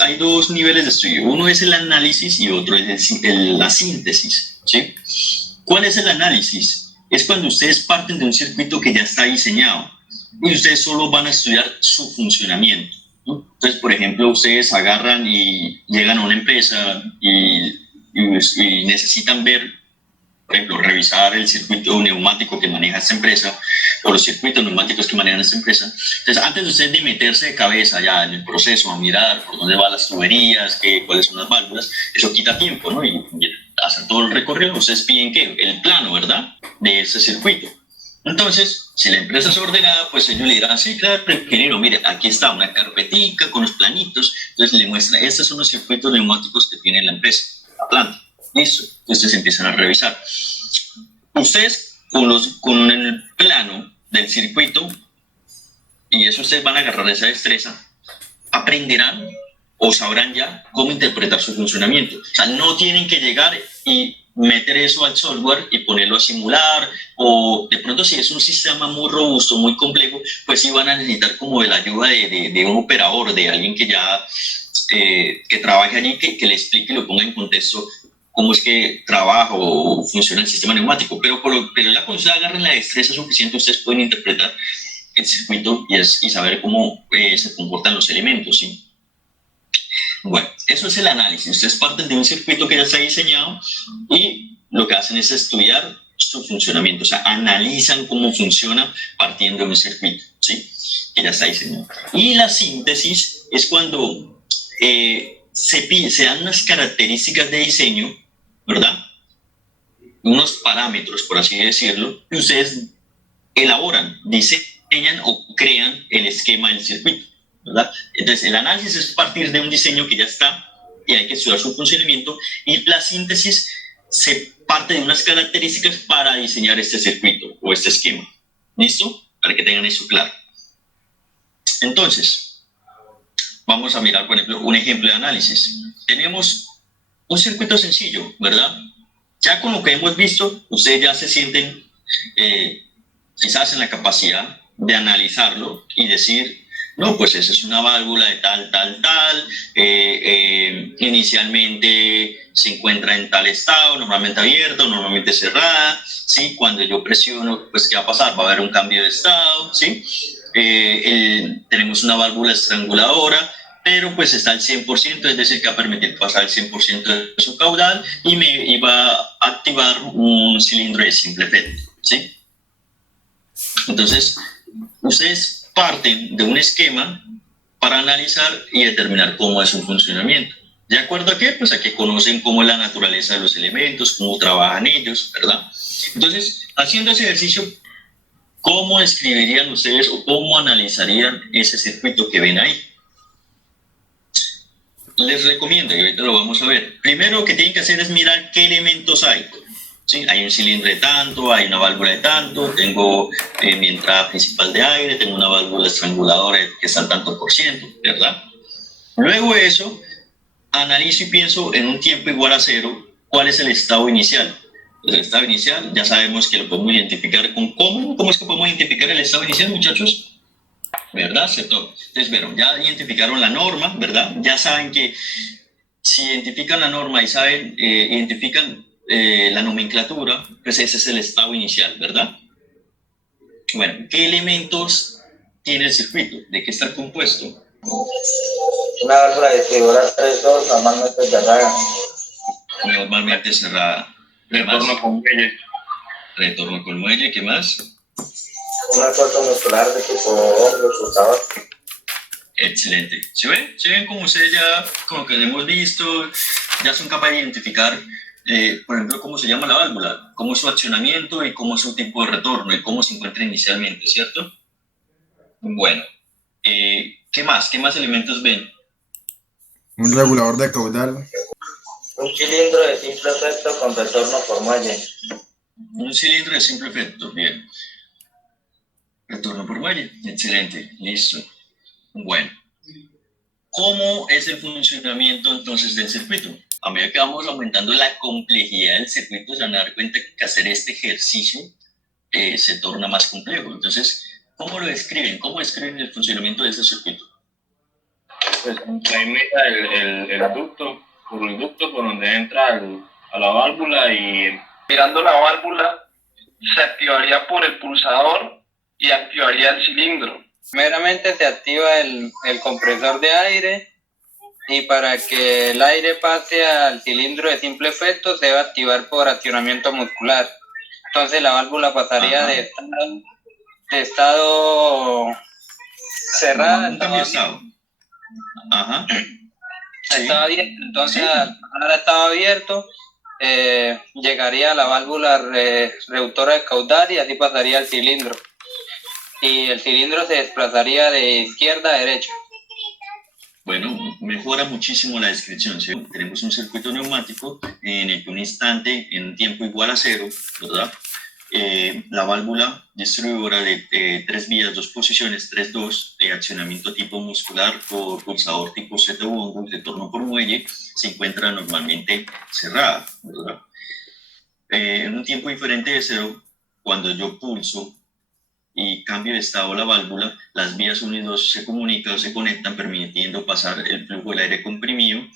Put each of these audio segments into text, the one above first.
hay dos niveles de estudio. Uno es el análisis y otro es la síntesis, ¿sí? ¿Cuál es el análisis? Es cuando ustedes parten de un circuito que ya está diseñado y ustedes solo van a estudiar su funcionamiento, ¿no? Entonces, por ejemplo, ustedes agarran y llegan a una empresa y necesitan ver, por ejemplo, revisar el circuito neumático que maneja esta empresa o los circuitos neumáticos que manejan esta empresa. Entonces, antes de ustedes de meterse de cabeza ya en el proceso, a mirar por dónde van las tuberías, cuáles son las válvulas, eso quita tiempo, ¿no? Y hacer todo el recorrido, ustedes piden ¿qué? El plano, ¿verdad? De ese circuito. Entonces, si la empresa es ordenada, pues ellos le dirán, sí, claro, ingeniero, mire, aquí está una carpetica con los planitos. Entonces le muestran, estos son los circuitos neumáticos que tiene la empresa, la planta. Listo. Entonces empiezan a revisar. Ustedes con el plano del circuito, y eso ustedes van a agarrar esa destreza, aprenderán o sabrán ya cómo interpretar su funcionamiento. O sea, no tienen que llegar y meter eso al software y ponerlo a simular, o de pronto si es un sistema muy robusto, muy complejo, pues sí van a necesitar como de la ayuda de un operador, de alguien que ya que trabaje allí, que le explique y lo ponga en contexto cómo es que trabaja o funciona el sistema neumático. Pero ya cuando ustedes agarren la destreza suficiente, ustedes pueden interpretar el circuito y saber cómo se comportan los elementos, ¿sí? Bueno, eso es el análisis. Ustedes parten de un circuito que ya está diseñado y lo que hacen es estudiar su funcionamiento. O sea, analizan cómo funciona partiendo de un circuito, ¿sí? Que ya está diseñado. Y la síntesis es cuando se dan unas características de diseño, ¿verdad? Unos parámetros, por así decirlo, y ustedes elaboran, diseñan o crean el esquema del circuito, ¿verdad? Entonces, el análisis es partir de un diseño que ya está y hay que estudiar su funcionamiento, y la síntesis se parte de unas características para diseñar este circuito o este esquema. ¿Listo? Para que tengan eso claro. Entonces, vamos a mirar, por ejemplo, un ejemplo de análisis. Tenemos un circuito sencillo, ¿verdad? Ya con lo que hemos visto, ustedes ya se sienten quizás en la capacidad de analizarlo y decir, no, pues esa es una válvula de tal, inicialmente se encuentra en tal estado, normalmente abierta, normalmente cerrada, ¿sí? Cuando yo presiono, pues ¿qué va a pasar? Va a haber un cambio de estado, ¿sí? Tenemos una válvula estranguladora, pero pues está al 100%, es decir, que va a permitir pasar el 100% de su caudal y me iba a activar un cilindro de simple efecto, ¿sí? Entonces, ustedes parten de un esquema para analizar y determinar cómo es su funcionamiento. ¿De acuerdo a qué? Pues a que conocen cómo es la naturaleza de los elementos, cómo trabajan ellos, ¿verdad? Entonces, haciendo ese ejercicio, ¿cómo escribirían ustedes o cómo analizarían ese circuito que ven ahí? Les recomiendo, y ahorita lo vamos a ver, primero lo que tienen que hacer es mirar qué elementos hay. ¿Sí? Hay un cilindro de tanto, hay una válvula de tanto, tengo mi entrada principal de aire, tengo una válvula estranguladora que está al tanto por ciento, ¿verdad? Luego de eso, analizo y pienso en un tiempo igual a cero, ¿cuál es el estado inicial? Pues el estado inicial ya sabemos que lo podemos identificar con ¿cómo es que podemos identificar el estado inicial, muchachos? ¿Verdad? Entonces, bueno, ya identificaron la norma, ¿verdad? Ya saben que si identifican la norma y saben, identifican la nomenclatura, pues ese es el estado inicial, ¿verdad? Bueno, ¿qué elementos tiene el circuito? ¿De qué está compuesto? Una válvula distribuidora 3.2 normalmente cerrada. Normalmente cerrada. Retorno con muelle. Retorno con muelle, ¿qué más? Un resorte muscular de tipo hombro, cruzador. Excelente. ¿Se ven? ¿Se ven como ustedes ya, como que hemos visto, ya son capaces de identificar, por ejemplo, cómo se llama la válvula, cómo es su accionamiento y cómo es su tipo de retorno y cómo se encuentra inicialmente, ¿cierto? Bueno, ¿qué más? ¿Qué más elementos ven? Un regulador de caudal. Un cilindro de simple efecto con retorno por muelle. Un cilindro de simple efecto, bien. Retorno por muelle, excelente, listo. Bueno, ¿cómo es el funcionamiento entonces del circuito? A medida que vamos aumentando la complejidad del circuito, se van a dar cuenta que hacer este ejercicio se torna más complejo. Entonces, ¿cómo lo describen? ¿Cómo describen el funcionamiento de ese circuito? pues ahí meta el ducto, por el ducto por donde entra a la válvula, y mirando la válvula se activaría por el pulsador y activaría el cilindro. Primeramente se activa el compresor de aire, y para que el aire pase al cilindro de simple efecto se debe activar por accionamiento muscular. Entonces la válvula pasaría de estado cerrada Un cambio de estado. Ajá. Sí. estaba abierto. Entonces, Sí. al pasar a estado abierto, llegaría a la válvula reductora de caudal y así pasaría al cilindro. Y el cilindro se desplazaría de izquierda a derecha. Bueno, mejora muchísimo la descripción, ¿sí? Tenemos un circuito neumático en el que un instante en un tiempo igual a 0, ¿verdad? La válvula distribuidora de 3 vías, 2 posiciones, 3-2, de accionamiento tipo muscular por pulsador tipo Z bongo y retorno por muelle, se encuentra normalmente cerrada, ¿verdad? En un tiempo diferente de 0, cuando yo pulso y cambio de estado la válvula, las vías 1 y 2 se comunican o se conectan, permitiendo pasar el flujo del aire comprimido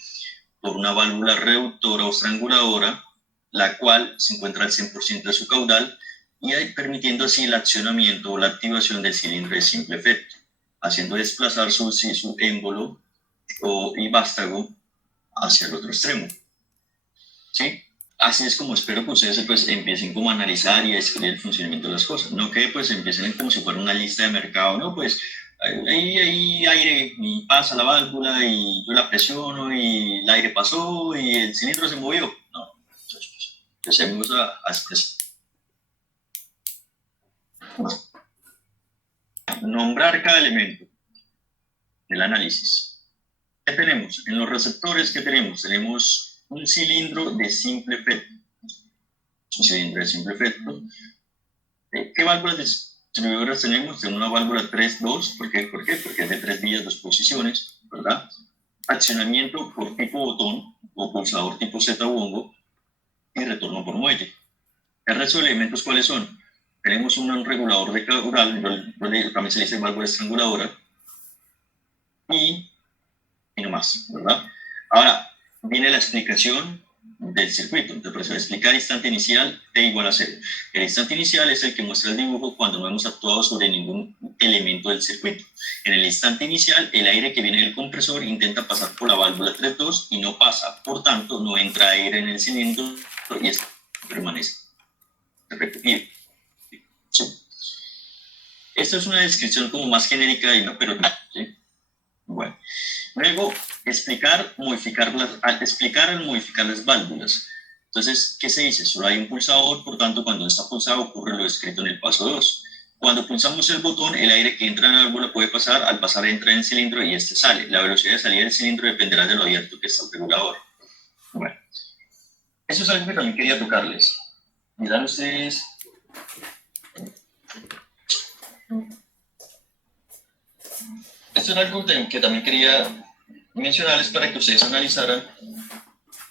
por una válvula reductora o estranguladora, la cual se encuentra al 100% de su caudal, y permitiendo así el accionamiento o la activación del cilindro de simple efecto, haciendo desplazar su émbolo y vástago hacia el otro extremo. ¿Sí? Así es como espero que ustedes pues empiecen como a analizar y a describir el funcionamiento de las cosas, no que pues empiecen como si fuera una lista de mercado, no, pues ahí hay aire y pasa la válvula y yo la presiono y el aire pasó y el cilindro se movió. No, empecemos a nombrar cada elemento del análisis. ¿Qué tenemos? En los receptores, ¿qué tenemos? Tenemos un cilindro de simple efecto. Un cilindro de simple efecto. ¿Qué válvulas distribuidoras tenemos? Tenemos una válvula 3-2. ¿Por qué? Porque es de 3 vías, 2 posiciones, ¿verdad? Accionamiento por tipo botón o pulsador tipo Z bongo y retorno por muelle. El resto de elementos, ¿cuáles son? Tenemos un regulador de caudal, también se le dice válvula estranguladora, y no más, ¿verdad? Ahora, viene la explicación del circuito. Entonces, para explicar instante inicial, T igual a 0. El instante inicial es el que muestra el dibujo cuando no hemos actuado sobre ningún elemento del circuito. En el instante inicial, el aire que viene del compresor intenta pasar por la válvula 3-2 y no pasa. Por tanto, no entra aire en el cilindro y esto permanece repetido. ¿Sí? Esta es una descripción como más genérica, pero ¿sí? Bueno. Luego, explicar al modificar las válvulas. Entonces, ¿qué se dice? Solo hay un pulsador, por tanto, cuando está pulsado ocurre lo descrito en el paso 2. Cuando pulsamos el botón, el aire que entra en la válvula puede pasar, al pasar entra en el cilindro y este sale. La velocidad de salida del cilindro dependerá de lo abierto que está el regulador. Bueno, eso es algo que también quería tocarles. Miran ustedes. Esto es algo que también quería mencionarles para que ustedes analizaran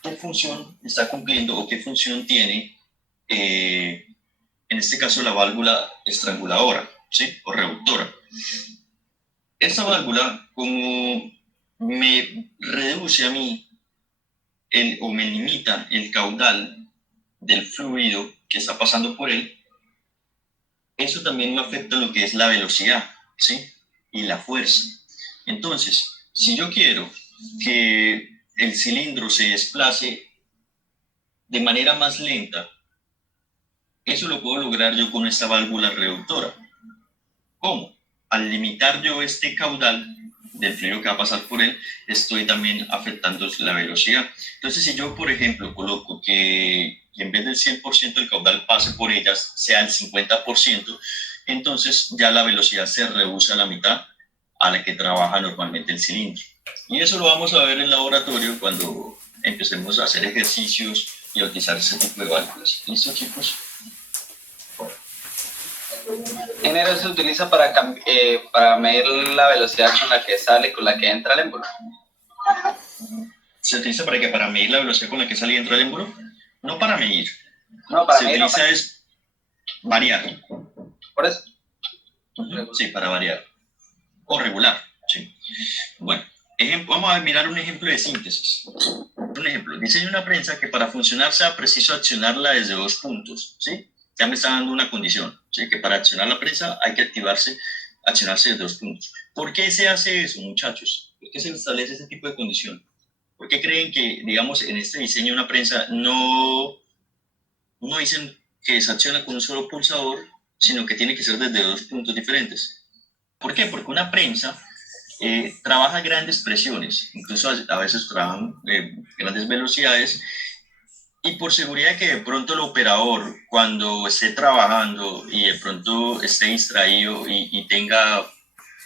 qué función está cumpliendo o qué función tiene, en este caso, la válvula estranguladora, ¿sí? O reductora. Esta válvula, como me reduce a mí o me limita el caudal del fluido que está pasando por él, eso también me afecta lo que es la velocidad, ¿sí? Y la fuerza. Entonces, si yo quiero que el cilindro se desplace de manera más lenta, eso lo puedo lograr yo con esta válvula reductora. ¿Cómo? Al limitar yo este caudal del fluido que va a pasar por él, estoy también afectando la velocidad. Entonces, si yo, por ejemplo, coloco que en vez del 100% del caudal pase por ellas, sea el 50%, entonces ya la velocidad se reduce a la mitad a la que trabaja normalmente el cilindro. Y eso lo vamos a ver en laboratorio cuando empecemos a hacer ejercicios y a utilizar ese tipo de válvulas. ¿Listo, chicos? Género se utiliza para medir la velocidad con la que sale, con la que entra el émbolo. ¿Se utiliza para qué? ¿Para medir la velocidad con la que sale y entra el émbolo? No para medir. No, para se medir. utiliza es variar. Por eso. Sí, para variar. O regular, sí. Bueno, Vamos a mirar un ejemplo de síntesis. Un ejemplo, diseño una prensa que para funcionar sea preciso accionarla desde 2 puntos, ¿sí? Ya me está dando una condición, ¿sí? Que para accionar la prensa hay que accionarse desde 2 puntos. ¿Por qué se hace eso, muchachos? ¿Por qué se establece ese tipo de condición? ¿Por qué creen que, digamos, en este diseño de una prensa no dicen que se acciona con un solo pulsador, sino que tiene que ser desde 2 puntos diferentes? ¿Por qué? Porque una prensa trabaja a grandes presiones, incluso a veces trabajan grandes velocidades, y por seguridad de que de pronto el operador, cuando esté trabajando y de pronto esté distraído y tenga,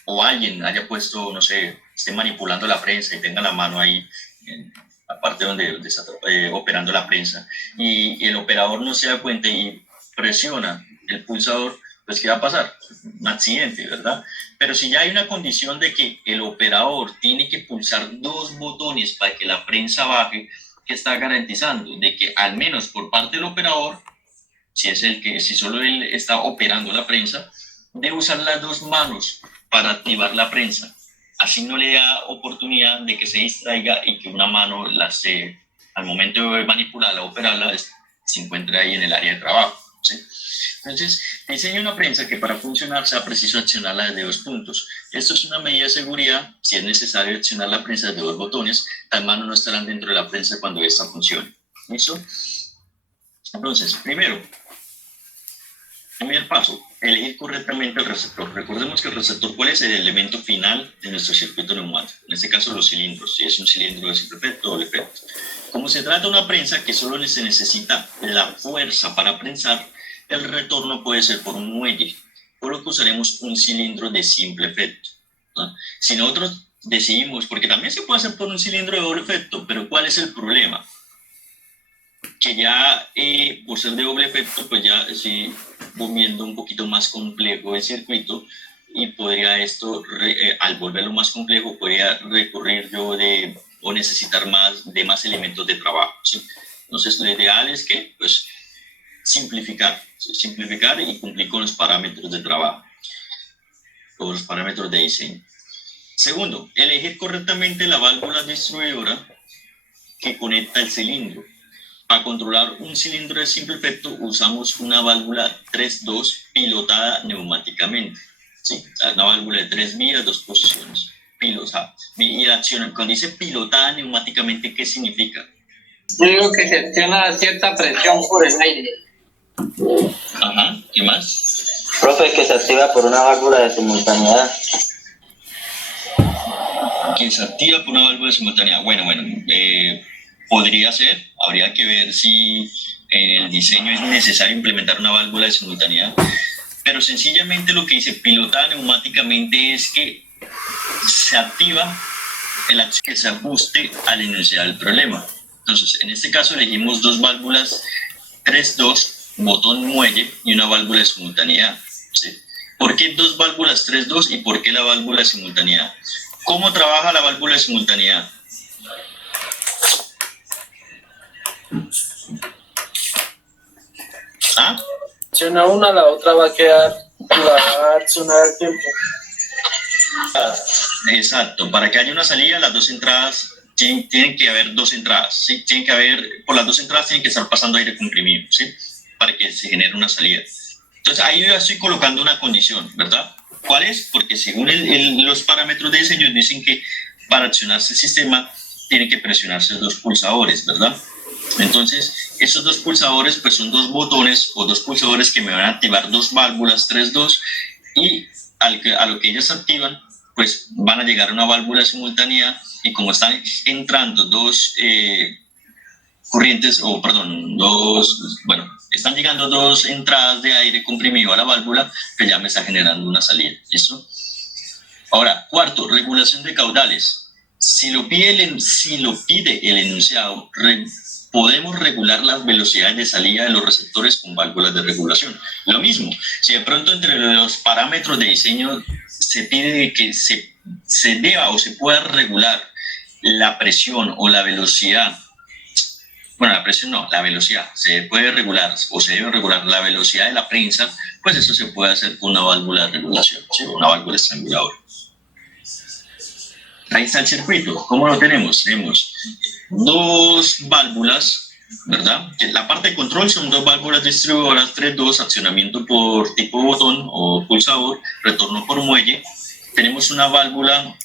o alguien haya puesto, no sé, esté manipulando la prensa y tenga la mano ahí en la parte donde está operando la prensa, y el operador no se da cuenta y presiona el pulsador, pues ¿qué va a pasar? Un accidente, ¿verdad? Pero si ya hay una condición de que el operador tiene que pulsar 2 botones para que la prensa baje, ¿qué está garantizando? De que al menos por parte del operador, si solo él está operando la prensa, debe usar las 2 manos para activar la prensa. Así no le da oportunidad de que se distraiga y que una mano al momento de manipularla, operarla, se encuentre ahí en el área de trabajo, ¿sí? Entonces, diseña una prensa que para funcionar sea preciso accionarla desde 2 puntos. Esto es una medida de seguridad. Si es necesario accionar la prensa desde 2 botones, las manos no estarán dentro de la prensa cuando esta funcione. ¿Listo? Entonces, primer paso, elegir correctamente el receptor. Recordemos que el receptor, ¿cuál es el elemento final de nuestro circuito neumático? En este caso, los cilindros. Si es un cilindro de simple efecto o doble efecto. Como se trata de una prensa que solo se necesita la fuerza para prensar, el retorno puede ser por un muelle, por lo que usaremos un cilindro de simple efecto, ¿no? Si nosotros decidimos, porque también se puede hacer por un cilindro de doble efecto, pero ¿cuál es el problema? Que ya por ser de doble efecto, pues ya estoy volviendo un poquito más complejo el circuito, y podría esto, al volverlo más complejo, podría recurrir yo o necesitar de más elementos de trabajo, ¿sí? Entonces lo ideal es que, pues, simplificar y cumplir con los parámetros de trabajo o los parámetros de diseño. Segundo, elegir correctamente la válvula distribuidora que conecta el cilindro. Para controlar un cilindro de simple efecto usamos una válvula 3-2 pilotada neumáticamente, ¿sí? Una válvula de 3 vías, 2 posiciones, pilotada. Y la acción, cuando dice pilotada neumáticamente, ¿qué significa? Yo digo que se acciona cierta presión por el aire. Ajá, ¿qué más? Profe, que se activa por una válvula de simultaneidad. Que se activa por una válvula de simultaneidad. Bueno, podría ser. Habría que ver si en el diseño es necesario implementar una válvula de simultaneidad. Pero sencillamente lo que dice pilotada neumáticamente es que se activa que se ajuste a la enunciado del problema. Entonces, en este caso elegimos 2 válvulas 3-2, botón muelle, y una válvula de simultaneidad, ¿sí? ¿Por qué 2 válvulas 3-2 y por qué la válvula de simultaneidad? ¿Cómo trabaja la válvula de simultaneidad? ¿Ah? Acciona una, la otra va a quedar, va a accionar al tiempo. Exacto, para que haya una salida, las 2 entradas, tienen que haber 2 entradas, ¿sí? Por las 2 entradas tienen que estar pasando aire comprimido, ¿sí? Para que se genere una salida. Entonces ahí yo ya estoy colocando una condición, ¿verdad? ¿Cuál es? Porque según los parámetros de diseño dicen que para accionarse el sistema tienen que presionarse 2 pulsadores, ¿verdad? Entonces esos 2 pulsadores pues son 2 botones o 2 pulsadores que me van a activar 2 válvulas 3-2, y a lo que ellas se activan pues van a llegar a una válvula simultánea, y como están entrando 2 están llegando 2 entradas de aire comprimido a la válvula, que ya me está generando una salida. ¿Listo? Ahora, cuarto, regulación de caudales. Si lo pide el enunciado, podemos regular las velocidades de salida de los receptores con válvulas de regulación. Lo mismo, si de pronto entre los parámetros de diseño se pide que se deba o se pueda regular la presión o la velocidad. Bueno, la presión no, la velocidad. Se puede regular o se debe regular la velocidad de la prensa, pues eso se puede hacer con una válvula de regulación, ¿sí? Una válvula estranguladora. Ahí está el circuito. ¿Cómo lo tenemos? Tenemos dos válvulas, ¿verdad? La parte de control son dos válvulas distribuidoras 3-2, accionamiento por tipo botón o pulsador, retorno por muelle. Tenemos una válvula,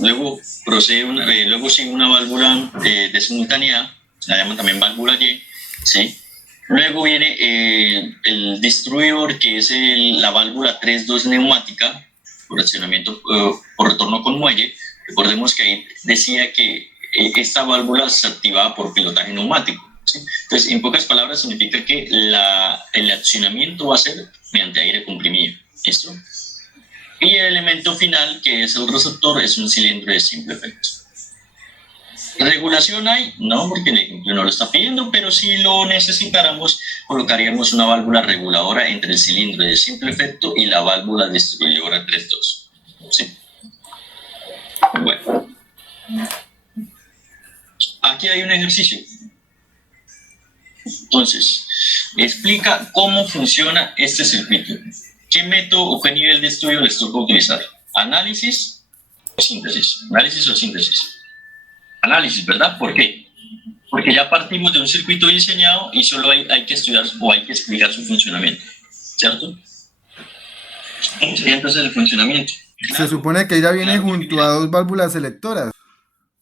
luego procede luego sigue una válvula de simultaneidad, la llaman también válvula Y, ¿sí? Luego viene el distribuidor, que es la válvula 3-2 neumática, por accionamiento por retorno con muelle. Recordemos que ahí decía que esta válvula se activaba por pilotaje neumático, ¿sí? Entonces, en pocas palabras, significa que el accionamiento va a ser mediante aire comprimido. ¿Listo? Y el elemento final, que es el receptor, es un cilindro de simple efecto. ¿Regulación hay? No, porque el ejemplo no lo está pidiendo, pero si lo necesitáramos, colocaríamos una válvula reguladora entre el cilindro de simple efecto y la válvula distribuidora 3-2. ¿Sí? Bueno. Aquí hay un ejercicio. Entonces, explica cómo funciona este circuito. ¿Qué método o qué nivel de estudio les toca utilizar? ¿Análisis o síntesis? ¿Análisis o síntesis? Análisis, ¿verdad? ¿Por qué? Porque ya partimos de un circuito diseñado y solo hay que estudiar o hay que explicar su funcionamiento, ¿cierto? Sería entonces el funcionamiento. Se supone que ella viene junto a dos válvulas selectoras.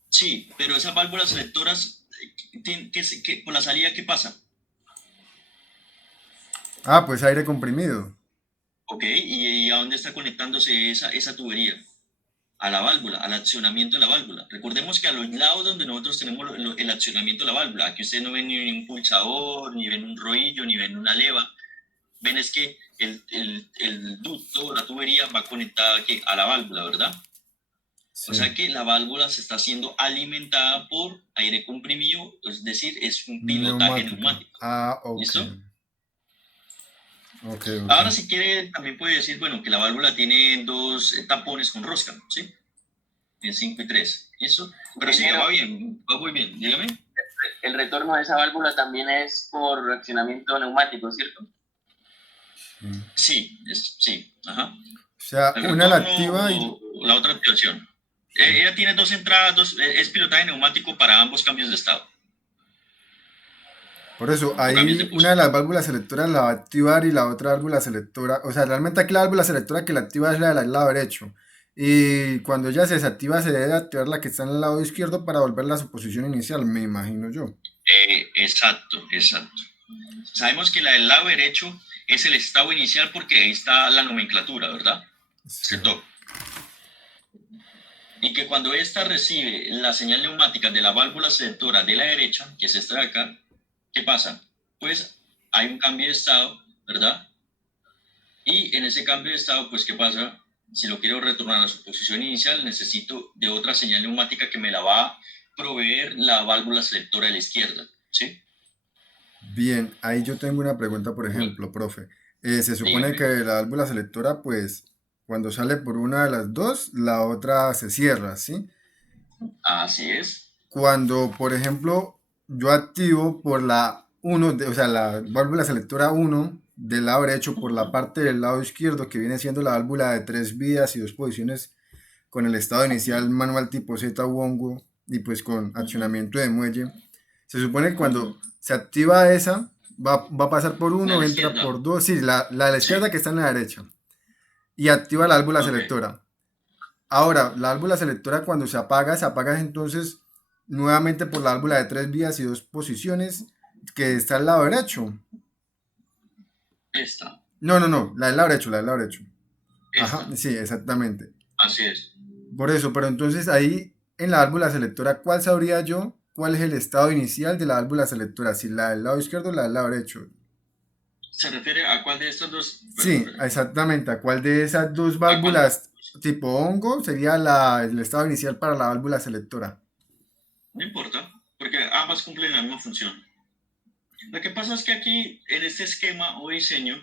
Sí, pero esas válvulas selectoras, por la salida, ¿qué pasa? Ah, pues aire comprimido. Ok, ¿y a dónde está conectándose esa tubería? A la válvula, al accionamiento de la válvula. Recordemos que a los lados donde nosotros tenemos el accionamiento de la válvula, aquí ustedes no ven ni un pulsador, ni ven un rodillo, ni ven una leva, ven es que el ducto, la tubería va conectada a la válvula, ¿verdad? Sí. O sea que la válvula se está siendo alimentada por aire comprimido, es decir, es un pilotaje neumático. Ah, ok. ¿Listo? Okay. Ahora, si quiere, también puede decir, bueno, que la válvula tiene dos tapones con rosca, ¿sí? En 5 y 3. ¿Listo? Pero sí, va bien, va muy bien. Dígame. El retorno de esa válvula también es por accionamiento neumático, ¿cierto? Sí, sí, ajá. O sea, una la activa y la otra activación. Ella tiene dos entradas, es pilotaje neumático para ambos cambios de estado. Por eso, ahí una de las válvulas selectoras la va a activar y la otra válvula selectora, o sea, realmente aquí la válvula selectora que la activa es la del lado derecho. Y cuando ya se desactiva, se debe activar la que está en el lado izquierdo para volverla a su posición inicial, me imagino yo. Exacto. Sabemos que la del lado derecho es el estado inicial porque ahí está la nomenclatura, ¿verdad? Sí. Y que cuando esta recibe la señal neumática de la válvula selectora de la derecha, que es esta de acá, ¿qué pasa? Pues hay un cambio de estado, ¿verdad? Y en ese cambio de estado, pues, ¿qué pasa? Si lo quiero retornar a su posición inicial, necesito de otra señal neumática que me la va a proveer la válvula selectora de la izquierda, ¿sí? Bien, ahí yo tengo una pregunta, por ejemplo, profe. Se supone que la válvula selectora, pues, cuando sale por una de las dos, la otra se cierra, ¿sí? Así es. Cuando, por ejemplo, yo activo por la 1, o sea, la válvula selectora 1 del lado derecho por la parte del lado izquierdo, que viene siendo la válvula de 3 vías y 2 posiciones con el estado inicial manual tipo Z Wongo y pues con accionamiento de muelle. Se supone que cuando se activa esa, va a pasar por 1, entra por 2, sí, la de la izquierda que está en la derecha, y activa la válvula selectora. Ahora, la válvula selectora cuando se apaga entonces nuevamente por la válvula de 3 vías y 2 posiciones que está al lado derecho. Esta. No, la del lado derecho, Esta. Ajá, sí, exactamente. Así es. Por eso, pero entonces ahí en la válvula selectora, ¿cuál sabría yo cuál es el estado inicial de la válvula selectora? Si la del lado izquierdo o la del lado derecho. ¿Se refiere a cuál de estas dos? Sí, exactamente, a cuál de esas dos válvulas tipo hongo sería el estado inicial para la válvula selectora. No importa, porque ambas cumplen la misma función. Lo que pasa es que aquí, en este esquema o diseño,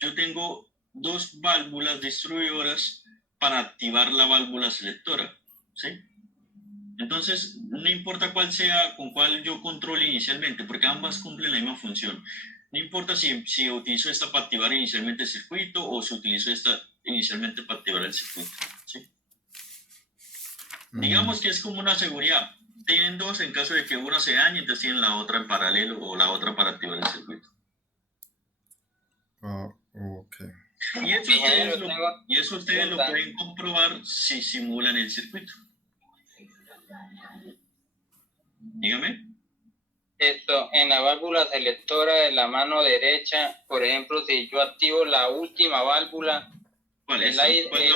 yo tengo dos válvulas distribuidoras para activar la válvula selectora, ¿sí? Entonces, no importa cuál sea, con cuál yo controle inicialmente, porque ambas cumplen la misma función. No importa si utilizo esta para activar inicialmente el circuito o si utilizo esta inicialmente para activar el circuito, ¿sí? Digamos que es como una seguridad. Tienen dos en caso de que una se dañe, entonces tienen la otra en paralelo o la otra para activar el circuito. Ok. Y eso Ingeniero, ustedes lo pregunta. pueden comprobar si simulan el circuito. Dígame. Esto, en la válvula selectora de la mano derecha, por ejemplo, si yo activo la última válvula, ¿Cuál es? El aire- ¿Cuál es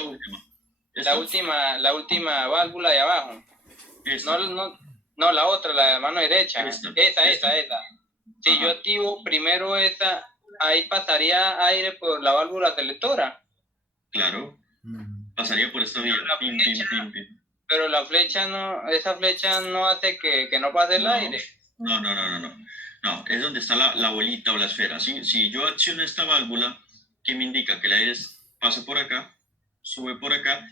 la última? la última válvula de abajo, Esta. no la otra, la de la mano derecha, Esta. esa. Si Ajá. yo activo primero esa, ahí pasaría aire por la válvula selectora, Claro. Pasaría por esta vía. La Pim, flecha. pim, pim, pim. pero esa flecha no hace que no pase el No. aire. No. No, es donde está la bolita o la esfera. ¿Sí? Si yo acciono esta válvula, que me indica que el aire pasa por acá, sube por acá.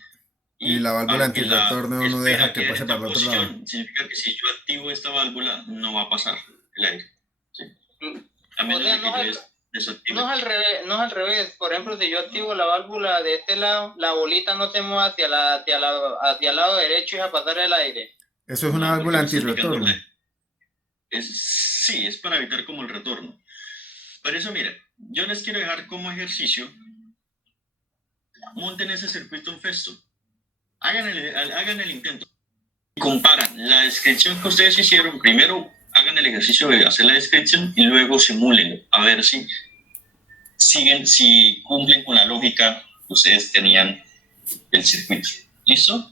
Y la válvula aunque la antirretorno no esfera deja que quede pase en para el esta otro lado. posición, significa que si yo activo esta válvula, no va a pasar el aire. ¿Sí? A menos sea, de que no yo es- desactive. No es al revés. Por ejemplo, si yo activo la válvula de este lado, la bolita no se mueve hacia el lado derecho y a pasar el aire. Eso es una No, válvula porque me está indicando antirretorno. Sí, es para evitar como el retorno. Por eso, mira, yo les quiero dejar como ejercicio, monten ese circuito en Festo, hagan el intento, comparan la descripción que ustedes hicieron, primero hagan el ejercicio de hacer la descripción y luego simulen, a ver si cumplen con la lógica que ustedes tenían del circuito. ¿Listo?